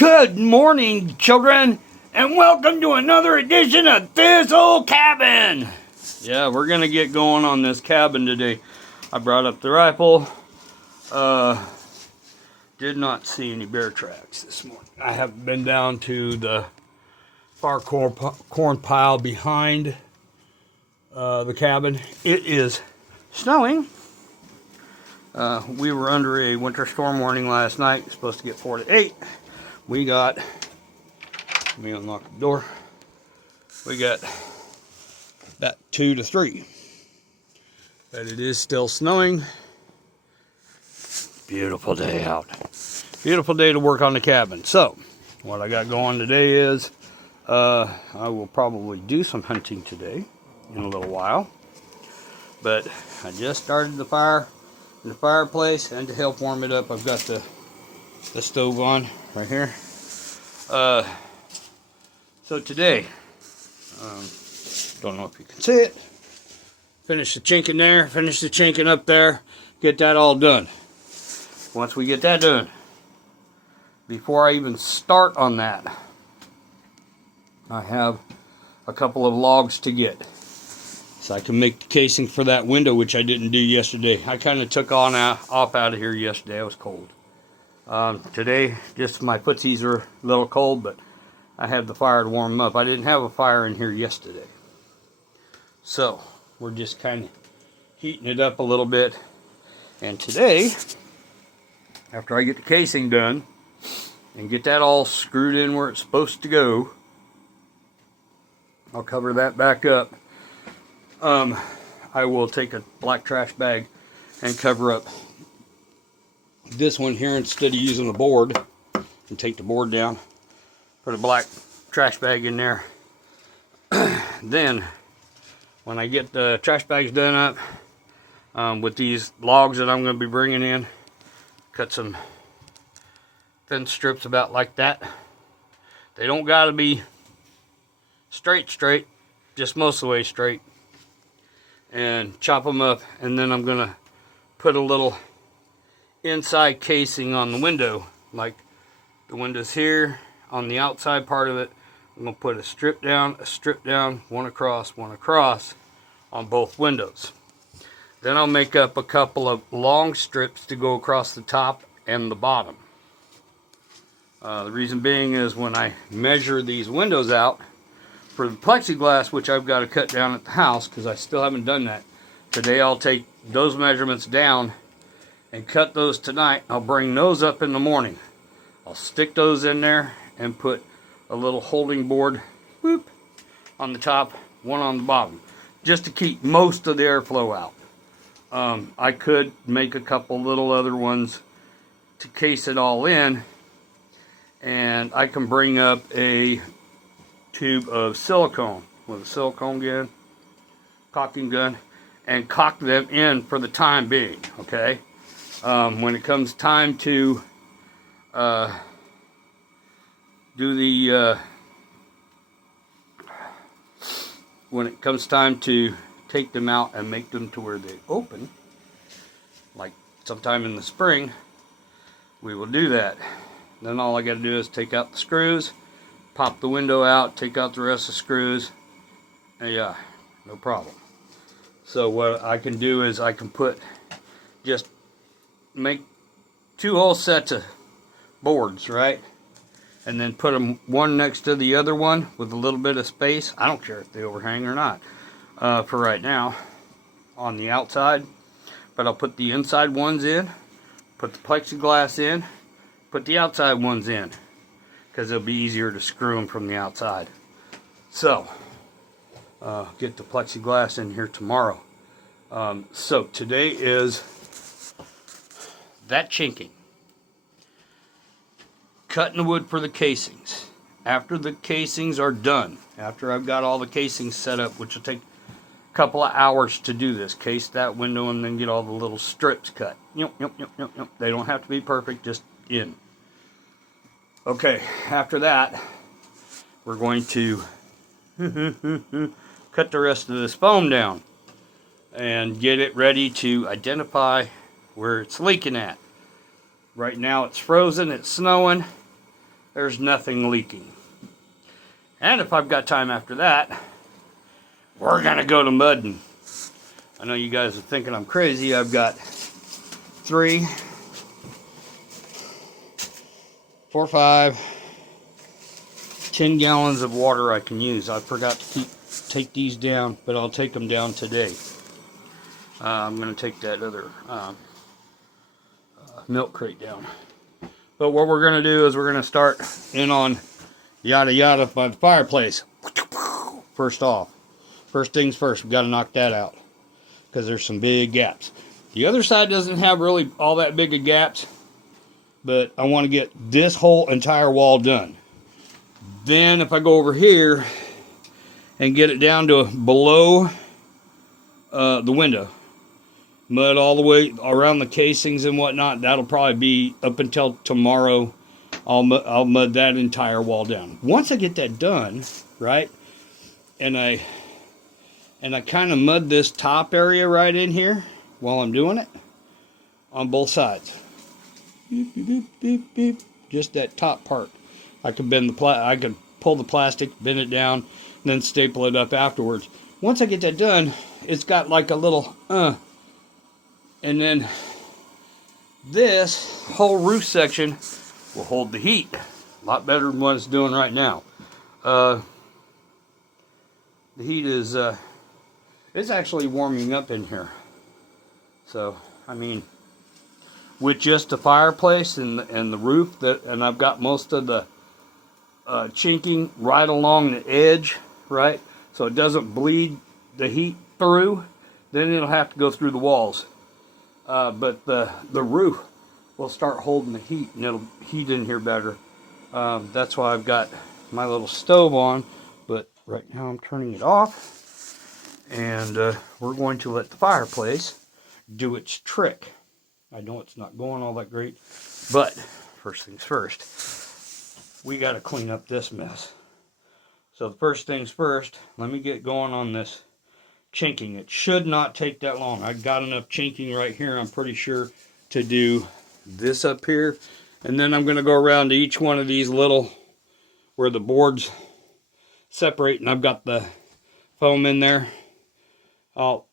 Good morning, children, and welcome to another edition of This Old Cabin. Yeah, we're gonna get going on this cabin today. I brought up the rifle. Did not see any bear tracks this morning. I have been down to the far corn pile behind the cabin. It is snowing. We were under a winter storm warning last night. It's supposed to get 4 to 8. We got, let me unlock the door. We got about 2 to 3. But it is still snowing. Beautiful day out. Beautiful day to work on the cabin. So, what I got going today is, I will probably do some hunting today in a little while. But I just started the fire in the fireplace, and to help warm it up, I've got the stove on right here. So today, don't know if you can see it. Finish the chinking there, finish the chinking up there, get that all done. Once we get that done, before I even start on that, I have a couple of logs to get. So I can make the casing for that window, which I didn't do yesterday. I kind of took off out of here yesterday. It was cold. Today, just my footsies are a little cold, but I have the fire to warm them up. I didn't have a fire in here yesterday. So, we're just kind of heating it up a little bit. And today, after I get the casing done, and get that all screwed in where it's supposed to go, I'll cover that back up. I will take a black trash bag and cover up this one here instead of using the board, and take the board down, put a black trash bag in there. Then when I get the trash bags done up, with these logs that I'm going to be bringing in, cut some thin strips about like that. They don't got to be straight, just most of the way straight, and chop them up. And then I'm going to put a little inside casing on the window, like the windows here on the outside part of it. I'm going to put a strip down, one across on both windows. Then I'll make up a couple of long strips to go across the top and the bottom. The reason being is when I measure these windows out for the plexiglass, which I've got to cut down at the house because I still haven't done that. Today I'll take those measurements down and cut those tonight. I'll bring those up in the morning. I'll stick those in there and put a little holding board, whoop, on the top, one on the bottom, just to keep most of the airflow out. I could make a couple little other ones to case it all in, and I can bring up a tube of silicone with a silicone gun, caulking gun, and caulk them in for the time being, okay? When it comes time to when it comes time to take them out and make them to where they open, like sometime in the spring, we will do that. Then all I got to do is take out the screws, pop the window out, take out the rest of the screws, and yeah, no problem. So what I can do is I can just make 2 whole sets of boards, right? And then put them one next to the other one with a little bit of space. I don't care if they overhang or not for right now on the outside. But I'll put the inside ones in, put the plexiglass in, put the outside ones in, because it'll be easier to screw them from the outside. So, get the plexiglass in here tomorrow. So today is that chinking. Cutting the wood for the casings. After the casings are done, after I've got all the casings set up, which will take a couple of hours to do this, case that window and then get all the little strips cut. Yep. They don't have to be perfect, just in. Okay, after that, we're going to cut the rest of this foam down and get it ready to identify where it's leaking at. Right now it's frozen, it's snowing. there's nothing leaking. And if I've got time after that, we're gonna go to mudding. I know you guys are thinking I'm crazy. I've got 3, 4, 5, 10 gallons of water I can use. I forgot to take these down, but I'll take them down today. I'm going to take that other milk crate down. But what we're going to do is we're going to start in on yada yada by the fireplace. First off, first things first, we've got to knock that out because there's some big gaps. The other side doesn't have really all that big of gaps, but I want to get this whole entire wall done. Then if I go over here and get it down to below the window, mud all the way around the casings and whatnot, that'll probably be up until tomorrow. I'll mud that entire wall down. Once I get that done, right, and I kind of mud this top area right in here while I'm doing it on both sides. Beep, beep, beep, beep, beep. Just that top part. I could I could pull the plastic, bend it down, and then staple it up afterwards. Once I get that done, it's got like a little and then this whole roof section will hold the heat a lot better than what it's doing right now. The heat is it's actually warming up in here. So I mean, with just the fireplace and the roof, and I've got most of the chinking right along the edge, right, so it doesn't bleed the heat through. Then it'll have to go through the walls, but the roof will start holding the heat, and it'll heat in here better. That's why I've got my little stove on, but right now I'm turning it off, and we're going to let the fireplace do its trick. I know it's not going all that great, but first things first, we got to clean up this mess. So the first things first, let me get going on this chinking. It should not take that long. I've got enough chinking right here, I'm pretty sure, to do this up here. And then I'm going to go around to each one of these little, where the boards separate, and I've got the foam in there. I'll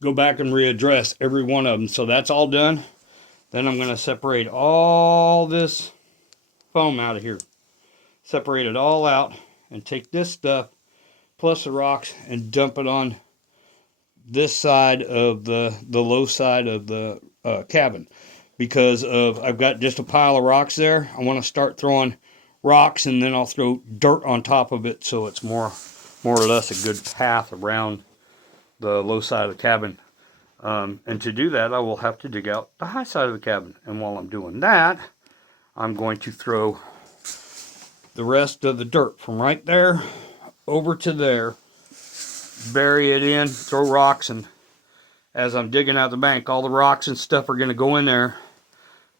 go back and readdress every one of them. So that's all done. Then I'm going to separate all this foam out of here. Separate it all out and take this stuff plus the rocks and dump it on this side of the low side of the cabin. Because I've got just a pile of rocks there. I want to start throwing rocks, and then I'll throw dirt on top of it so it's more or less a good path around the low side of the cabin. And to do that, I will have to dig out the high side of the cabin. And while I'm doing that, I'm going to throw the rest of the dirt from right there over to there, bury it in, throw rocks, and as I'm digging out the bank, all the rocks and stuff are going to go in there,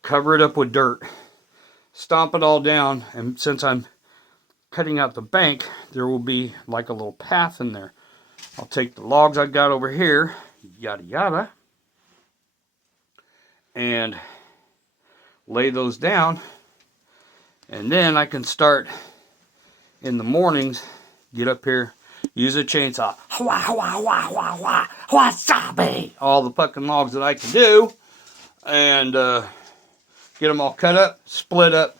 cover it up with dirt, stomp it all down, and since I'm cutting out the bank, there will be like a little path in there. I'll take the logs I got over here, yada yada, and lay those down, and then I can start in the mornings, get up here, use a chainsaw, wasabi, all the fucking logs that I can do, and get them all cut up, split up,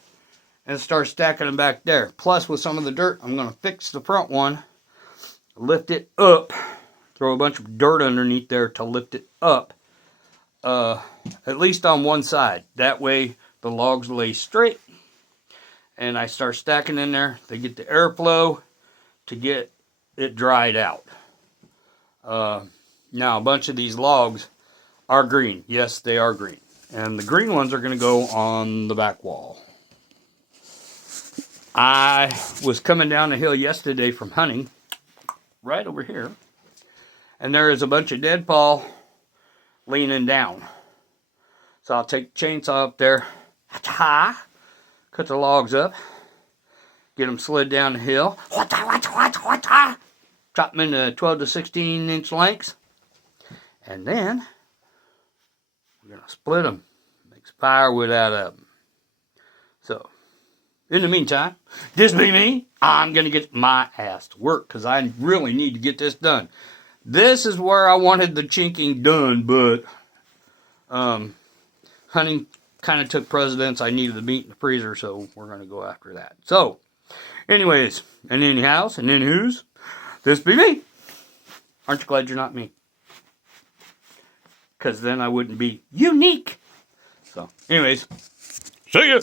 and start stacking them back there. Plus, with some of the dirt, I'm going to fix the front one, lift it up, throw a bunch of dirt underneath there to lift it up, at least on one side. That way, the logs lay straight, and I start stacking in there. They get the airflow to get it dried out. Now, a bunch of these logs are green. Yes, they are green. And the green ones are going to go on the back wall. I was coming down the hill yesterday from hunting, right over here, and there is a bunch of deadfall leaning down. So I'll take the chainsaw up there, cut the logs up, get them slid down the hill, chop them into 12 to 16 inch lengths, and then we're going to split them, make some firewood out of them. So in the meantime, this be me. I'm going to get my ass to work because I really need to get this done. This is where I wanted the chinking done, but hunting kind of took precedence. I needed the meat in the freezer, so we're going to go after that. So, anyways, and anyhows, and anywho's, this be me. Aren't you glad you're not me? Because then I wouldn't be unique. So, anyways, see ya.